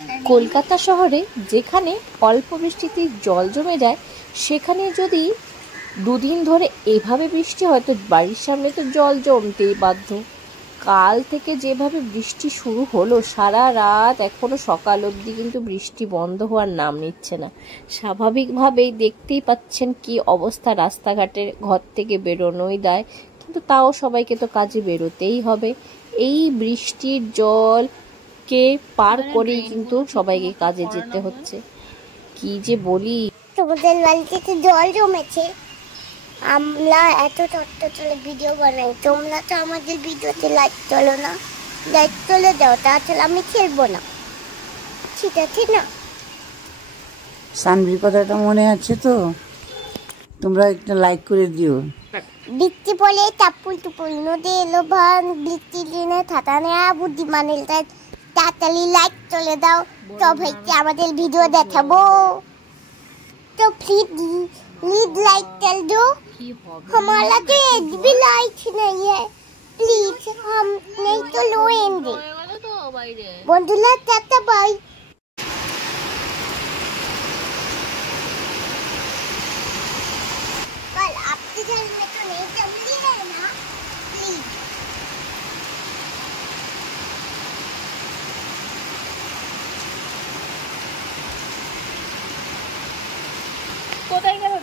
কলকাতা শহরে যেখানে অল্প বৃষ্টিতে জল জমে যায়, সেখানে যদি দুদিন ধরে এভাবে বৃষ্টি হয় তো বাড়ির সামনে তো জল জমতেই বাধ্য। কাল থেকে যেভাবে বৃষ্টি শুরু হলো, সারা রাত এখনো সকাল অবধি কিন্তু বৃষ্টি বন্ধ হওয়ার নাম নিচ্ছে না। স্বাভাবিকভাবেই দেখতেই পাচ্ছেন কি অবস্থা, রাস্তাঘাটের, ঘর থেকে বেরোনোই দায়, কিন্তু তাও সবাইকে তো কাজে বেরোতেই হবে। এই বৃষ্টির জলকে পার করেই কিন্তু সবাইকে কাজে যেতে হচ্ছে। কি যে বলি, তোমাদের বাড়িতে তো জল জমেছে, আমরা এত তত্ত্ব চলে ভিডিও বানাই, তোমরা তো আমাদের ভিডিওতে লাইক তোলো না। লাইক তোলে দাও, তাছাড়া আমি খেলবো না, ঠিক আছে না? সানভির কথাটা মনে আছে তো, তোমরা একটা লাইক করে দিও। বৃষ্টি পড়লে টাপুল টুপুল নদী এলো ভান, বৃষ্টি দিনে থাকা নেয়া বুদ্ধিমানের তাড়াতাড়ি লাইক তোলে দাও, তবেই আমাদের ভিডিও দেখাবো। तो प्लीज लाइक कर दो, हमारा तो एक भी लाइक नहीं है, प्लीज, हम नहीं तो लोएंगे। बंधुला टाटा बाय। कल आपके घर में तो नहीं जमली है ना, प्लीज। কোথায় গেল